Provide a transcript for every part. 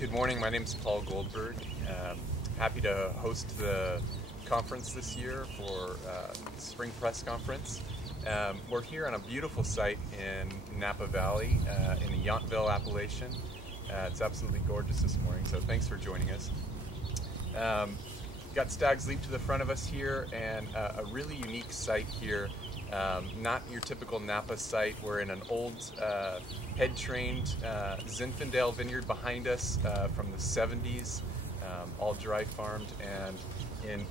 Good morning, my name is Paul Goldberg. Happy to host the conference this year for Spring Press Conference. We're here on a beautiful site in Napa Valley in the Yountville appellation. It's absolutely gorgeous this morning, so thanks for joining us. Got Stag's Leap to the front of us here, and a really unique site here. Not your typical Napa site. We're in an old head-trained Zinfandel vineyard behind us from the 70s, all dry farmed, and in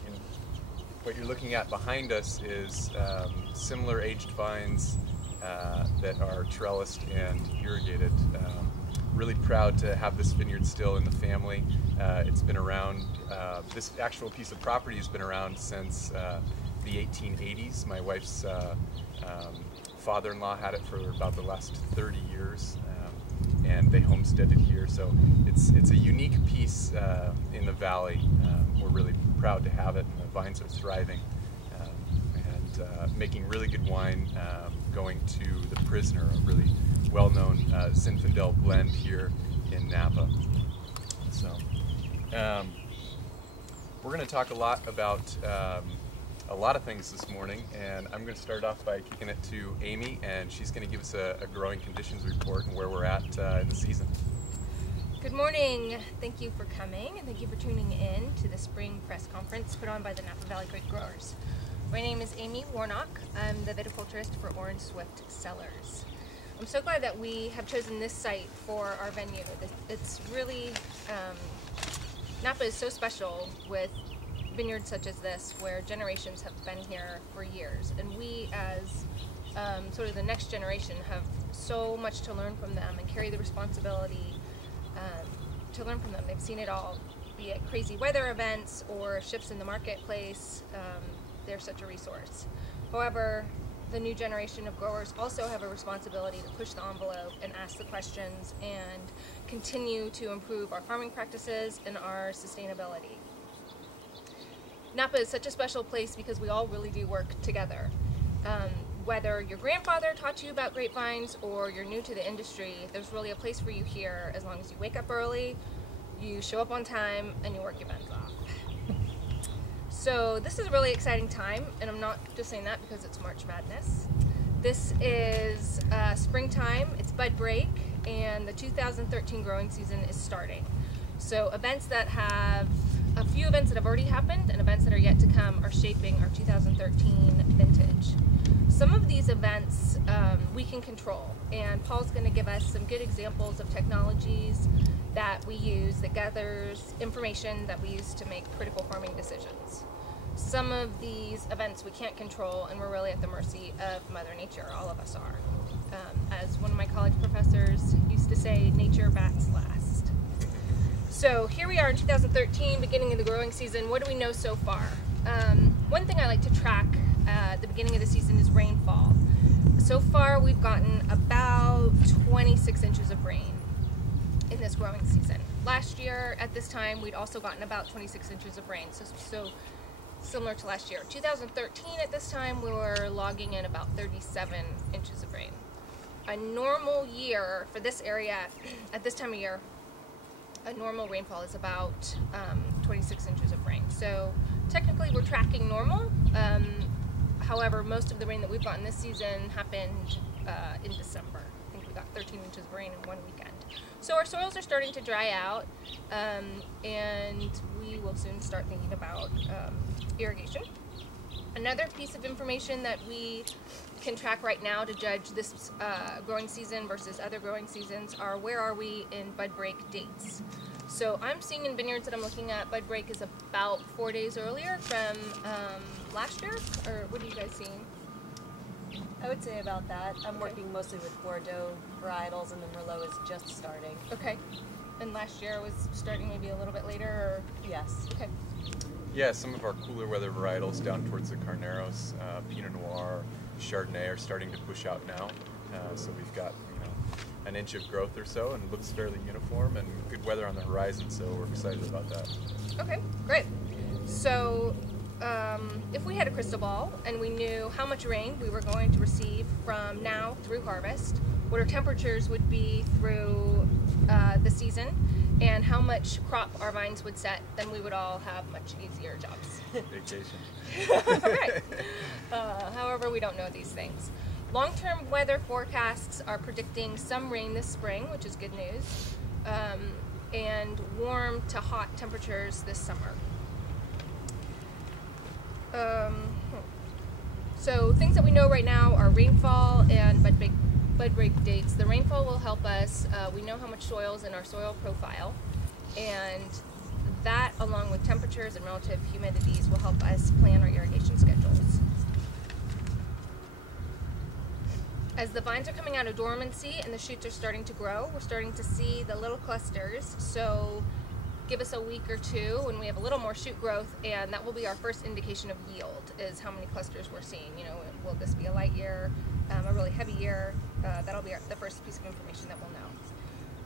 what you're looking at behind us is similar aged vines that are trellised and irrigated. Really proud to have this vineyard still in the family. It's been around, this actual piece of property has been around since the 1880s. My wife's father-in-law had it for about the last 30 years, and they homesteaded here. So it's a unique piece in the valley. We're really proud to have it, and the vines are thriving and making really good wine, going to the Prisoner, a really well-known Zinfandel blend here in Napa. So we're going to talk a lot about a lot of things this morning, and I'm going to start off by kicking it to Amy, and she's going to give us a growing conditions report and where we're at in the season. Good morning. Thank you for coming, and thank you for tuning in to the Spring Press Conference put on by the Napa Valley Grapegrowers. My name is Amy Warnock. I'm the viticulturist for Orin Swift Cellars. I'm so glad that we have chosen this site for our venue. It's really, Napa is so special with vineyards such as this, where generations have been here for years, and we as sort of the next generation have so much to learn from them and carry the responsibility to learn from them. They've seen it all, be it crazy weather events or shifts in the marketplace. They're such a resource. However, the new generation of growers also have a responsibility to push the envelope and ask the questions and continue to improve our farming practices and our sustainability. Napa is such a special place because we all really do work together. Whether your grandfather taught you about grapevines or you're new to the industry, there's really a place for you here as long as you wake up early, you show up on time, and you work your buns off. So this is a really exciting time, and I'm not just saying that because it's March Madness. This is springtime, it's bud break, and the 2013 growing season is starting. So events that have a few events that have already happened and events that are yet to come are shaping our 2013 vintage. Some of these events we can control, and Paul's going to give us some good examples of technologies that we use that gathers information that we use to make critical farming decisions. Some of these events we can't control, and we're really at the mercy of Mother Nature. All of us are. As one of my college professors used to say, nature bats last. So here we are in 2013, beginning of the growing season. What do we know so far? One thing I like to track at the beginning of the season is rainfall. So far we've gotten about 26 inches of rain in this growing season. Last year at this time we'd also gotten about 26 inches of rain, so similar to last year. 2013 at this time we were logging in about 37 inches of rain. A normal year for this area at this time of year, a normal rainfall is about 26 inches of rain. So technically we're tracking normal. However, most of the rain that we've gotten this season happened in December. I think we got 13 inches of rain in one weekend. So our soils are starting to dry out, and we will soon start thinking about irrigation. Another piece of information that we can track right now to judge this growing season versus other growing seasons are where are we in bud break dates. So I'm seeing in vineyards that I'm looking at, bud break is about 4 days earlier from last year, or what are you guys seeing? I would say about that. I'm working mostly with Bordeaux varietals, and the Merlot is just starting. Okay. And last year was starting maybe a little bit later, or? Yes. Okay. Yeah, some of our cooler weather varietals down towards the Carneros, Pinot Noir, Chardonnay are starting to push out now. So we've got an inch of growth or so, and it looks fairly uniform, and good weather on the horizon, so we're excited about that. Okay, great. So if we had a crystal ball and we knew how much rain we were going to receive from now through harvest, what our temperatures would be through the season, and how much crop our vines would set, then we would all have much easier jobs. Vacation. Right. However, we don't know these things. Long-term weather forecasts are predicting some rain this spring, which is good news, and warm to hot temperatures this summer. So things that we know right now are rainfall and bud break dates. The rainfall will help us. We know how much soil is in our soil profile, and that, along with temperatures and relative humidities, will help us plan our irrigation schedules. As the vines are coming out of dormancy and the shoots are starting to grow, we're starting to see the little clusters. So give us a week or two when we have a little more shoot growth, and that will be our first indication of yield, is how many clusters we're seeing. You know, will this be a light year, a really heavy year? That'll be the first piece of information that we'll know.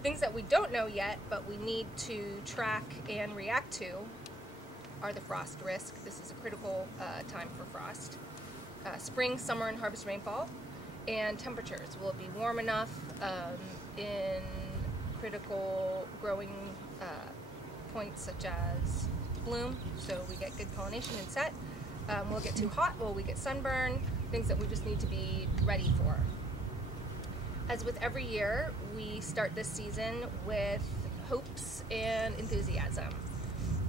Things that we don't know yet, but we need to track and react to, are the frost risk. This is a critical time for frost. Spring, summer, and harvest rainfall, and temperatures. Will it be warm enough in critical growing points such as bloom, so we get good pollination and set? Will it get too hot? Will we get sunburn? Things that we just need to be ready for. As with every year, we start this season with hopes and enthusiasm.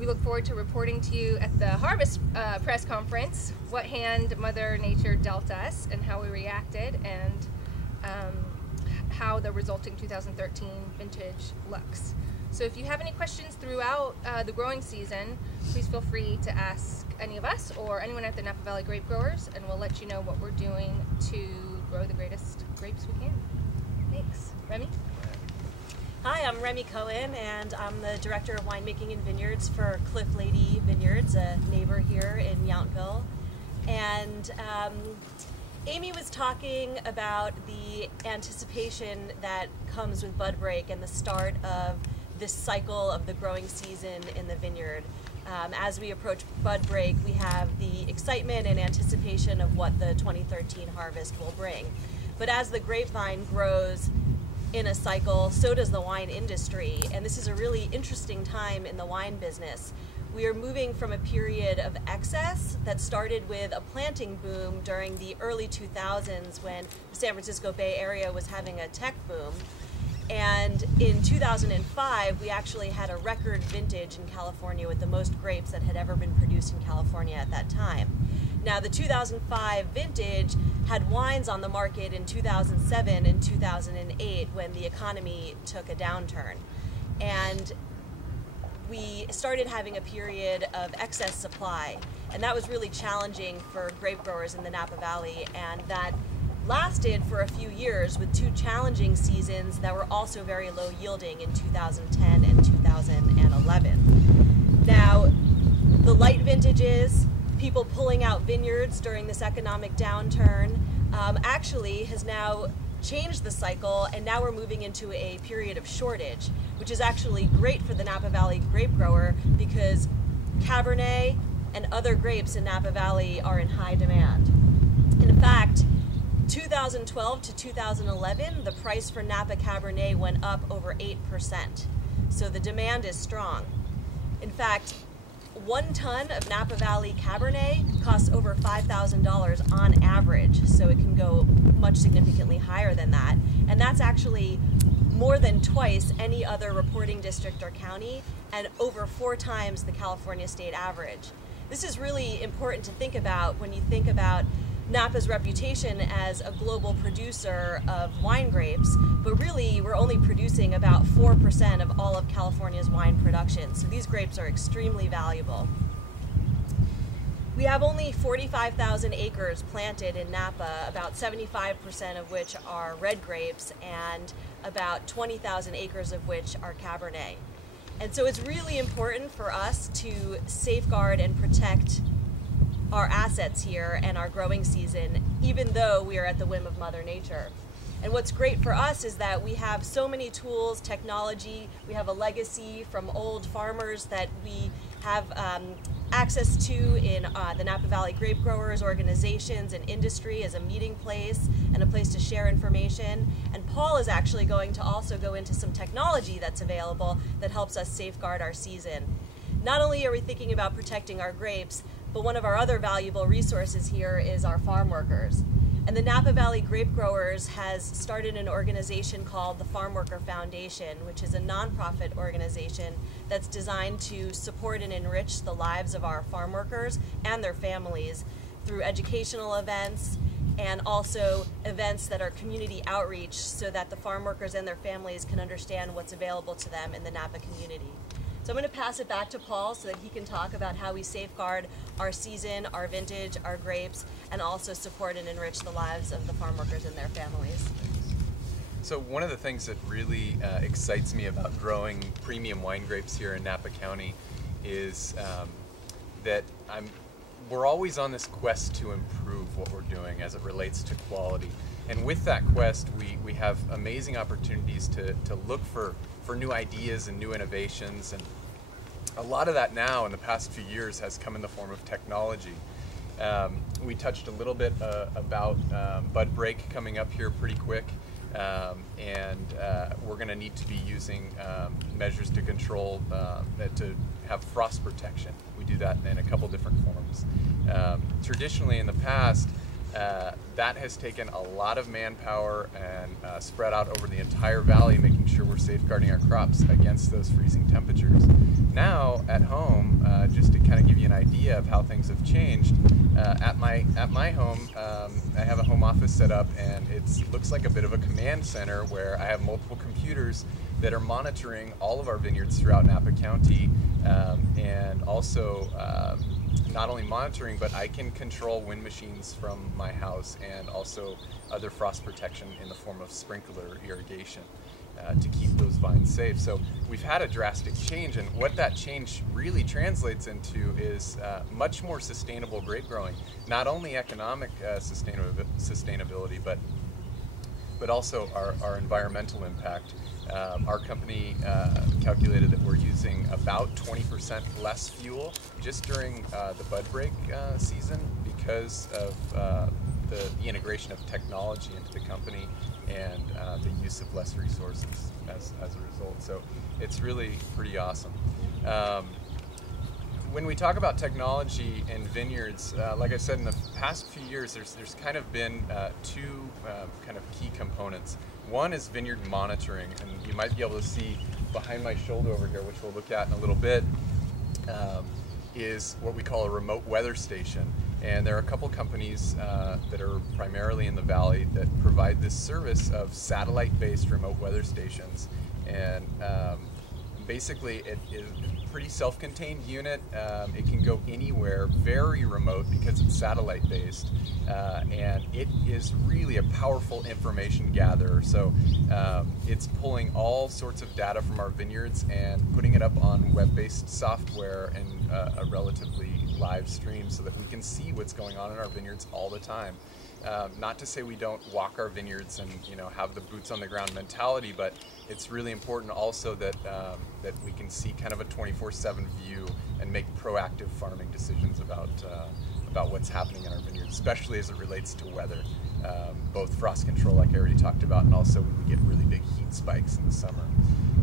We look forward to reporting to you at the Harvest Press Conference what hand Mother Nature dealt us and how we reacted, and how the resulting 2013 vintage looks. So if you have any questions throughout the growing season, please feel free to ask any of us or anyone at the Napa Valley Grape Growers, and we'll let you know what we're doing to grow the greatest grapes we can. Thanks. Remy? Hi, I'm Remy Cohen, and I'm the Director of Winemaking and Vineyards for Cliff Lady Vineyards, a neighbor here in Yountville. And Amy was talking about the anticipation that comes with bud break and the start of this cycle of the growing season in the vineyard. As we approach bud break, we have the excitement and anticipation of what the 2013 harvest will bring. But as the grapevine grows in a cycle, so does the wine industry, and this is a really interesting time in the wine business. We are moving from a period of excess that started with a planting boom during the early 2000s when the San Francisco Bay Area was having a tech boom. And in 2005, we actually had a record vintage in California with the most grapes that had ever been produced in California at that time. Now, the 2005 vintage had wines on the market in 2007 and 2008 when the economy took a downturn. And we started having a period of excess supply. And that was really challenging for grape growers in the Napa Valley. And that lasted for a few years with two challenging seasons that were also very low yielding in 2010 and 2011. Now, the light vintages, people pulling out vineyards during this economic downturn, actually has now changed the cycle, and now we're moving into a period of shortage, which is actually great for the Napa Valley grape grower because Cabernet and other grapes in Napa Valley are in high demand. In fact, 2012 to 2011, the price for Napa Cabernet went up over 8%. So the demand is strong. In fact, 1 ton of Napa Valley Cabernet costs over $5,000 on average, so it can go much significantly higher than that. And that's actually more than twice any other reporting district or county, and over 4 times the California state average. This is really important to think about when you think about Napa's reputation as a global producer of wine grapes, but really we're only producing about 4% of all of California's wine production, so these grapes are extremely valuable. We have only 45,000 acres planted in Napa, about 75% of which are red grapes and about 20,000 acres of which are Cabernet. And so it's really important for us to safeguard and protect our assets here and our growing season, even though we are at the whim of Mother Nature. And what's great for us is that we have so many tools, technology, we have a legacy from old farmers that we have access to in the Napa Valley Grapegrowers organizations and industry as a meeting place and a place to share information. And Paul is actually going to also go into some technology that's available that helps us safeguard our season. Not only are we thinking about protecting our grapes, but one of our other valuable resources here is our farm workers. And the Napa Valley Grapegrowers has started an organization called the Farmworker Foundation, which is a nonprofit organization that's designed to support and enrich the lives of our farm workers and their families through educational events and also events that are community outreach so that the farm workers and their families can understand what's available to them in the Napa community. So I'm going to pass it back to Paul so that he can talk about how we safeguard our season, our vintage, our grapes, and also support and enrich the lives of the farm workers and their families. So one of the things that really excites me about growing premium wine grapes here in Napa County is that we're always on this quest to improve what we're doing as it relates to quality. And with that quest, we have amazing opportunities to look for new ideas and new innovations. And a lot of that now in the past few years has come in the form of technology. We touched a little bit about bud break coming up here pretty quick. And we're going to need to be using measures to control, to have frost protection. We do that in a couple different forms. Traditionally in the past, that has taken a lot of manpower and spread out over the entire valley, making sure we're safeguarding our crops against those freezing temperatures. Now at home, just to kind of give you an idea of how things have changed, at my home, I have a home office set up, and it looks like a bit of a command center where I have multiple computers that are monitoring all of our vineyards throughout Napa County, and also not only monitoring, but I can control wind machines from my house and also other frost protection in the form of sprinkler irrigation to keep those vines safe. So we've had a drastic change, and what that change really translates into is much more sustainable grape growing. Not only economic sustainability, but also our environmental impact. Our company calculated that we're using about 20% less fuel just during the bud break season because of the integration of technology into the company and the use of less resources as a result. So it's really pretty awesome. When we talk about technology in vineyards, like I said, in the past few years, there's kind of been two kind of key components. One is vineyard monitoring, and you might be able to see behind my shoulder over here, which we'll look at in a little bit, is what we call a remote weather station. And there are a couple companies that are primarily in the valley that provide this service of satellite-based remote weather stations. And basically, it is a pretty self-contained unit. It can go anywhere, very remote because it's satellite-based, and it is really a powerful information gatherer. So it's pulling all sorts of data from our vineyards and putting it up on web-based software and a relatively live stream so that we can see what's going on in our vineyards all the time. Not to say we don't walk our vineyards and have the boots on the ground mentality, but it's really important also that that we can see kind of a 24/7 view and make proactive farming decisions about what's happening in our vineyards, especially as it relates to weather, both frost control, like I already talked about, and also when we get really big heat spikes in the summer.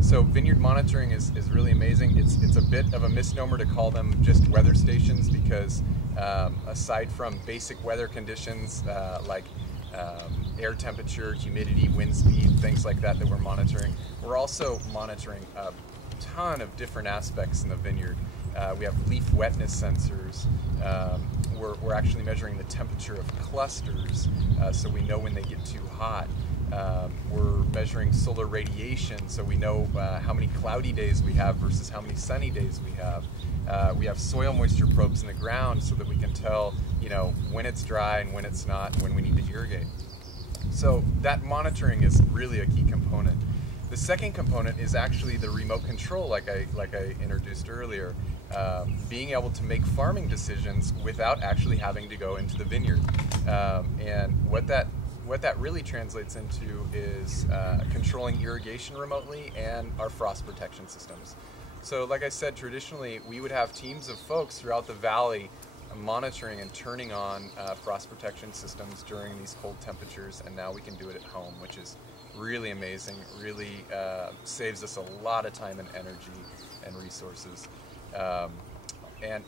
So vineyard monitoring is really amazing. It's a bit of a misnomer to call them just weather stations because aside from basic weather conditions like air temperature, humidity, wind speed, things like that we're monitoring, we're also monitoring a ton of different aspects in the vineyard. We have leaf wetness sensors. We're actually measuring the temperature of clusters so we know when they get too hot. We're measuring solar radiation so we know how many cloudy days we have versus how many sunny days we have. We have soil moisture probes in the ground so that we can tell, when it's dry and when it's not, and when we need to irrigate. So that monitoring is really a key component. The second component is actually the remote control, like I introduced earlier. Being able to make farming decisions without actually having to go into the vineyard. And what that really translates into is controlling irrigation remotely and our frost protection systems. So like I said, traditionally we would have teams of folks throughout the valley monitoring and turning on frost protection systems during these cold temperatures, and now we can do it at home, which is really amazing. Really saves us a lot of time and energy and resources, and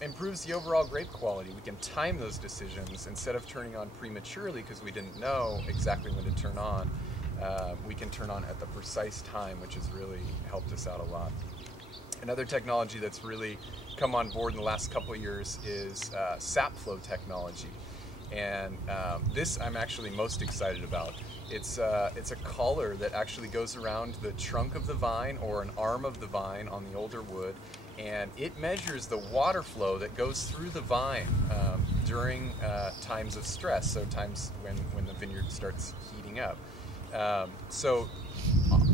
improves the overall grape quality. We can time those decisions instead of turning on prematurely because we didn't know exactly when to turn on. We can turn on at the precise time, which has really helped us out a lot. Another technology that's really come on board in the last couple of years is sap flow technology, and this I'm actually most excited about. It's a collar that actually goes around the trunk of the vine or an arm of the vine on the older wood, and it measures the water flow that goes through the vine during times of stress, so times when the vineyard starts heating up. So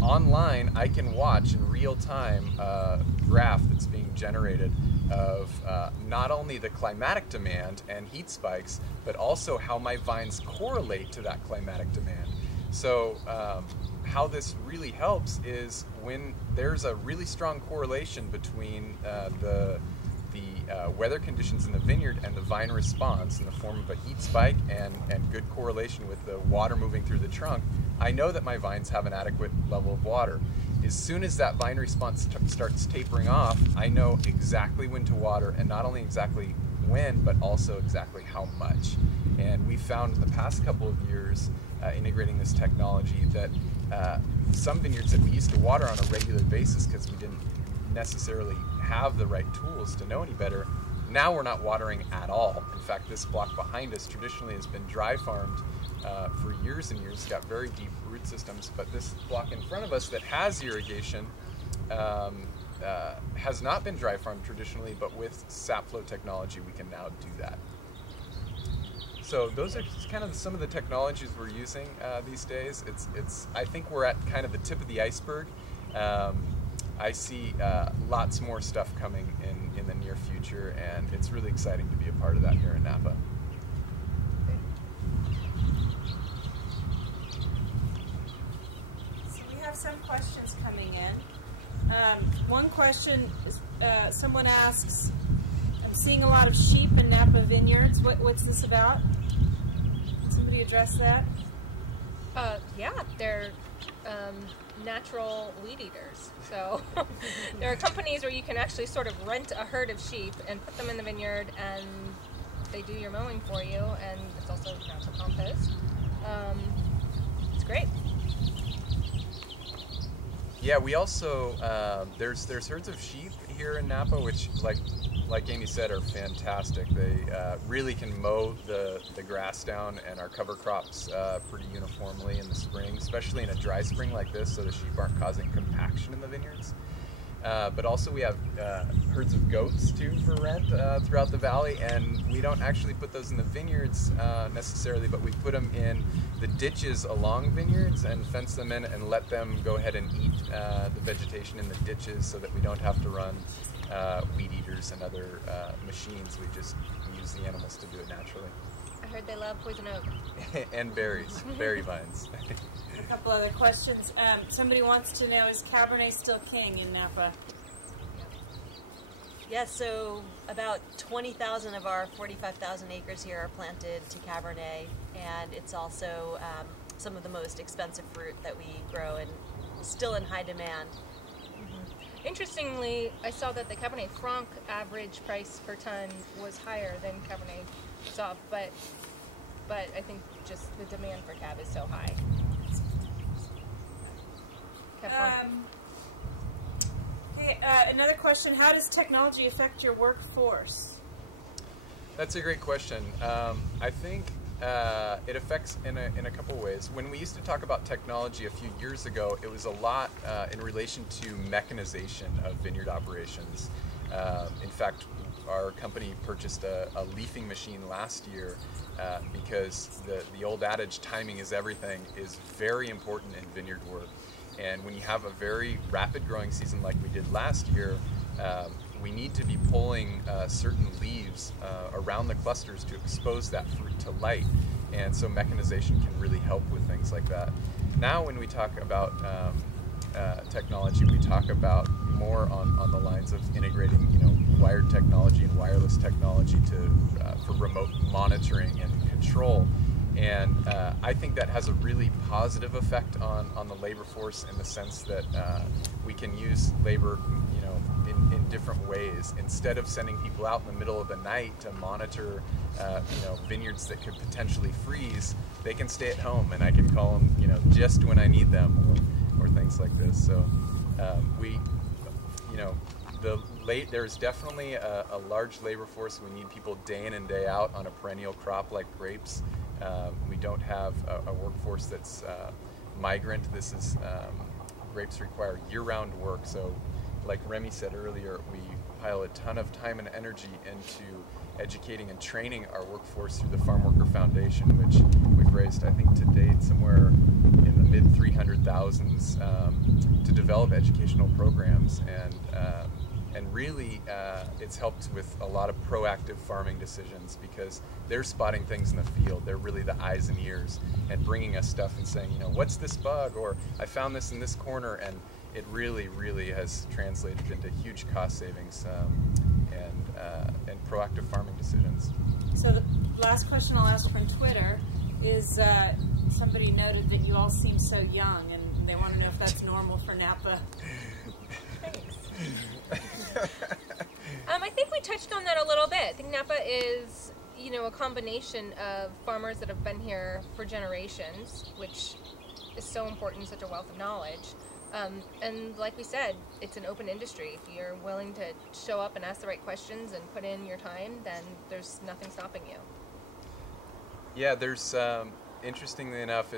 online I can watch in real time a graph that's being generated of not only the climatic demand and heat spikes, but also how my vines correlate to that climatic demand. So how this really helps is when there's a really strong correlation between the weather conditions in the vineyard and the vine response in the form of a heat spike and good correlation with the water moving through the trunk, I know that my vines have an adequate level of water. As soon as that vine response starts tapering off, I know exactly when to water, and not only exactly when, but also exactly how much. And we found in the past couple of years, integrating this technology, that some vineyards that we used to water on a regular basis because we didn't necessarily have the right tools to know any better, now we're not watering at all. In fact, this block behind us traditionally has been dry farmed for years and years. It's got very deep root systems, but this block in front of us that has irrigation has not been dry farmed traditionally, but with sap flow technology we can now do that. So those are just kind of some of the technologies we're using these days. I think we're at kind of the tip of the iceberg. I see lots more stuff coming in the near future, and it's really exciting to be a part of that here in Napa. So we have some questions coming in. One question is, someone asks, I'm seeing a lot of sheep in Napa Vineyards. What's this about? Somebody address that? Yeah, they're natural weed eaters. So there are companies where you can actually sort of rent a herd of sheep and put them in the vineyard, and they do your mowing for you, and it's also natural compost. It's great. Yeah, we also there's herds of sheep here in Napa, which like Amy said, are fantastic. They really can mow the grass down and our cover crops pretty uniformly in the spring, especially in a dry spring like this, so the sheep aren't causing compaction in the vineyards. But also we have herds of goats too for rent throughout the valley, and we don't actually put those in the vineyards necessarily, but we put them in the ditches along vineyards and fence them in and let them go ahead and eat the vegetation in the ditches so that we don't have to run weed eaters and other machines. We just use the animals to do it naturally. I heard they love poison oak. And berries, berry vines. A couple other questions. Somebody wants to know, is Cabernet still king in Napa? Yes, so about 20,000 of our 45,000 acres here are planted to Cabernet, and it's also some of the most expensive fruit that we grow and still in high demand. Interestingly, I saw that the Cabernet Franc average price per ton was higher than Cabernet Sauv, but I think just the demand for Cab is so high. Another question, how does technology affect your workforce? That's a great question. I think it affects in a couple ways. When we used to talk about technology a few years ago, it was a lot in relation to mechanization of vineyard operations. In fact, our company purchased a leafing machine last year because the old adage, timing is everything, is very important in vineyard work. And when you have a very rapid growing season like we did last year, we need to be pulling certain leaves around the clusters to expose that fruit to light. And so mechanization can really help with things like that. Now when we talk about technology, we talk about more on the lines of integrating, wired technology and wireless technology for remote monitoring and control. And I think that has a really positive effect on the labor force, in the sense that we can use labor, in different ways. Instead of sending people out in the middle of the night to monitor, vineyards that could potentially freeze, they can stay at home, and I can call them, just when I need them, or things like this. So there's definitely a large labor force. We need people day in and day out on a perennial crop like grapes. We don't have a workforce that's migrant. Grapes require year-round work. So, like Remy said earlier, we pile a ton of time and energy into educating and training our workforce through the Farmworker Foundation, which we've raised, I think, to date somewhere in the mid 300,000s to develop educational programs, and really it's helped with a lot of proactive farming decisions, because they're spotting things in the field. They're really the eyes and ears, and bringing us stuff and saying, what's this bug, or I found this in this corner, and it really, really has translated into huge cost savings and proactive farming decisions. So the last question I'll ask from Twitter is, somebody noted that you all seem so young, and they want to know if that's normal for Napa. Thanks. I think we touched on that a little bit. I think Napa is, a combination of farmers that have been here for generations, which is so important, such a wealth of knowledge. And like we said, it's an open industry. If you're willing to show up and ask the right questions and put in your time, then there's nothing stopping you. Yeah, there's, interestingly enough,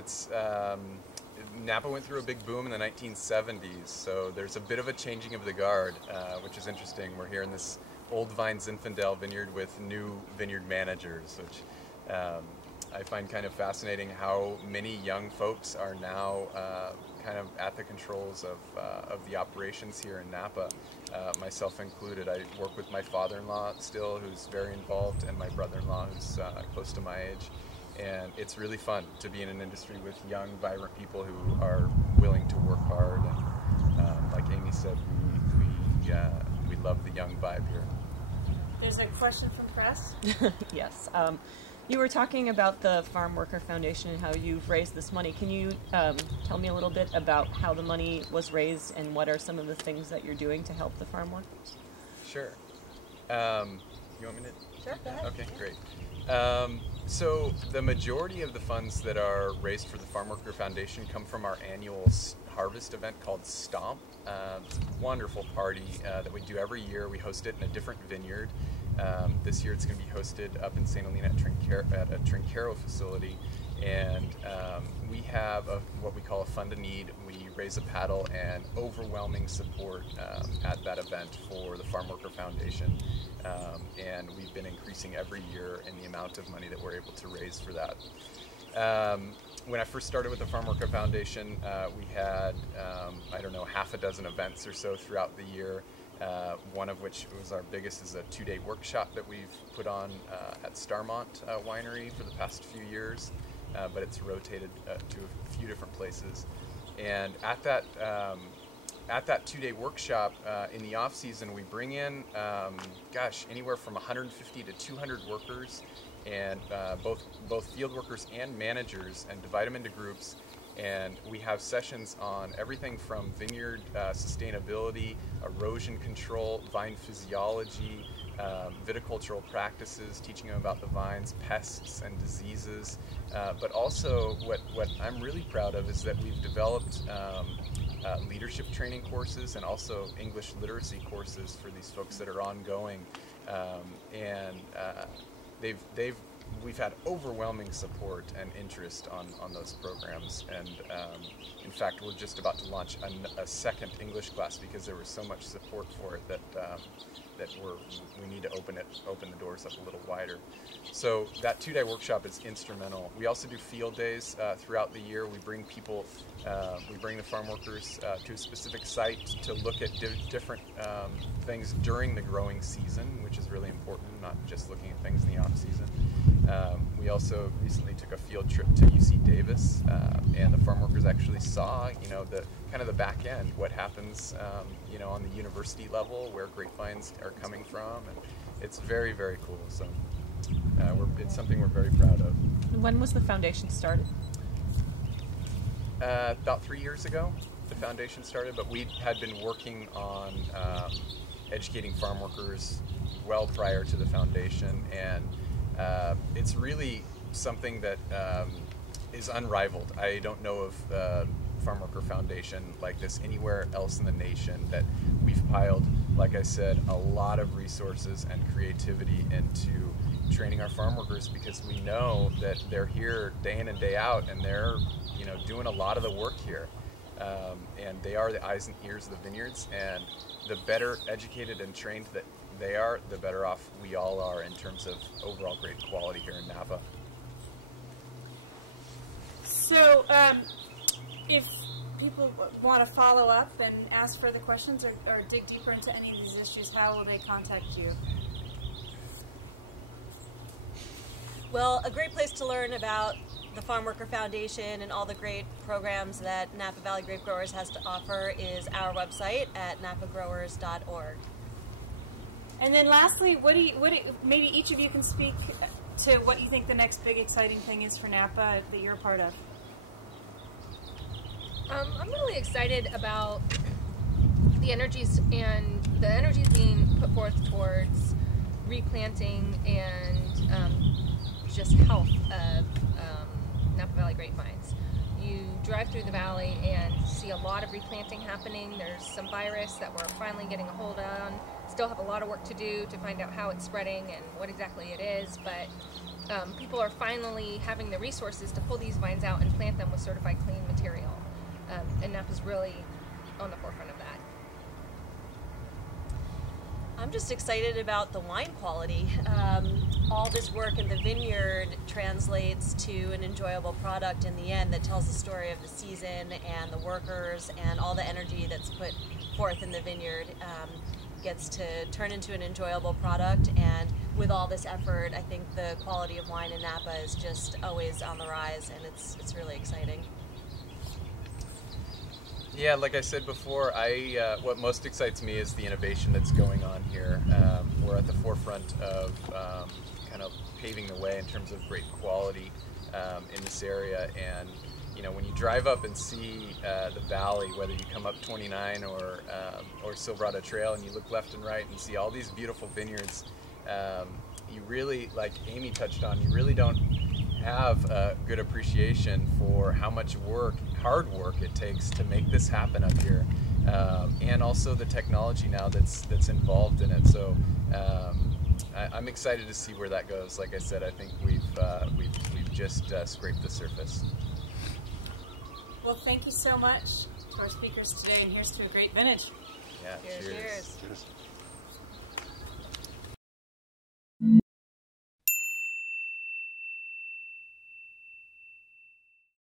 Napa went through a big boom in the 1970s, so there's a bit of a changing of the guard, which is interesting. We're here in this old vine Zinfandel vineyard with new vineyard managers, which I find kind of fascinating, how many young folks are now kind of at the controls of the operations here in Napa, myself included. I work with my father-in-law still, who's very involved, and my brother-in-law, who's close to my age. And it's really fun to be in an industry with young, vibrant people who are willing to work hard. And like Amy said, we love the young vibe here. There's a question from press. Yes. You were talking about the Farmworker Foundation and how you've raised this money. Can you tell me a little bit about how the money was raised and what are some of the things that you're doing to help the farm workers? Sure. You want me to? Sure, go ahead. Okay, great. So the majority of the funds that are raised for the Farmworker Foundation come from our annual harvest event called Stomp. It's a wonderful party that we do every year. We host it in a different vineyard. This year it's going to be hosted up in St. Helena at a Trinchero facility, and we have what we call a fund a need. We raise a paddle, and overwhelming support at that event for the Farmworker Foundation, and we've been increasing every year in the amount of money that we're able to raise for that. When I first started with the Farmworker Foundation, we had, I don't know, half a dozen events or so throughout the year. One of which was our biggest is a 2-day workshop that we've put on at Starmont Winery for the past few years, but it's rotated to a few different places. And at that 2-day workshop, in the off season, we bring in, anywhere from 150 to 200 workers, and both field workers and managers, and divide them into groups. And we have sessions on everything from vineyard sustainability, erosion control, vine physiology, viticultural practices, teaching them about the vines, pests and diseases. But also what I'm really proud of is that we've developed leadership training courses and also English literacy courses for these folks that are ongoing. We've had overwhelming support and interest on those programs, and in fact we're just about to launch a second English class because there was so much support for it that we need to open the doors up a little wider. So that 2-day workshop is instrumental. We also do field days throughout the year. We bring people, we bring the farm workers to a specific site to look at different things during the growing season, which is really important, not just looking at things in the off season. We also recently took a field trip to UC Davis and the farm workers actually saw, you know, the kind of the back end, what happens, you know, on the university level, where grapevines are coming from, and it's very, very cool. So it's something we're very proud of. When was the foundation started? About 3 years ago, the foundation started, but we had been working on educating farm workers well prior to the foundation, and it's really something that is unrivaled. I don't know of Farmworker Foundation like this anywhere else in the nation, that we've piled, like I said, a lot of resources and creativity into training our farm workers, because we know that they're here day in and day out, and they're, you know, doing a lot of the work here. And they are the eyes and ears of the vineyards, and the better educated and trained that they are, the better off we all are in terms of overall great quality here in Napa. So, if people want to follow up and ask further questions or dig deeper into any of these issues, how will they contact you? Well, a great place to learn about the Farmworker Foundation and all the great programs that Napa Valley Grapegrowers has to offer is our website at napagrowers.org. And then lastly, maybe each of you can speak to what you think the next big exciting thing is for Napa that you're a part of. I'm really excited about the energies being put forth towards replanting and just health of Napa Valley grapevines. You drive through the valley and see a lot of replanting happening. There's some virus that we're finally getting a hold on. Still have a lot of work to do to find out how it's spreading and what exactly it is, but people are finally having the resources to pull these vines out and plant them with certified clean material. And Napa's really on the forefront of that. I'm just excited about the wine quality. All this work in the vineyard translates to an enjoyable product in the end that tells the story of the season and the workers, and all the energy that's put forth in the vineyard gets to turn into an enjoyable product. And with all this effort, I think the quality of wine in Napa is just always on the rise, and it's really exciting. Yeah, like I said before, what most excites me is the innovation that's going on here. We're at the forefront of kind of paving the way in terms of great quality in this area. And you know, when you drive up and see the valley, whether you come up 29 or Silverado Trail, and you look left and right and see all these beautiful vineyards, you really, like Amy touched on, you really don't have a good appreciation for how much work, hard work it takes to make this happen up here, and also the technology now that's involved in it. So I'm excited to see where that goes. Like I said, I think we've just scraped the surface. Well, thank you so much to our speakers today, and here's to a great vintage. Yeah, Cheers. Cheers.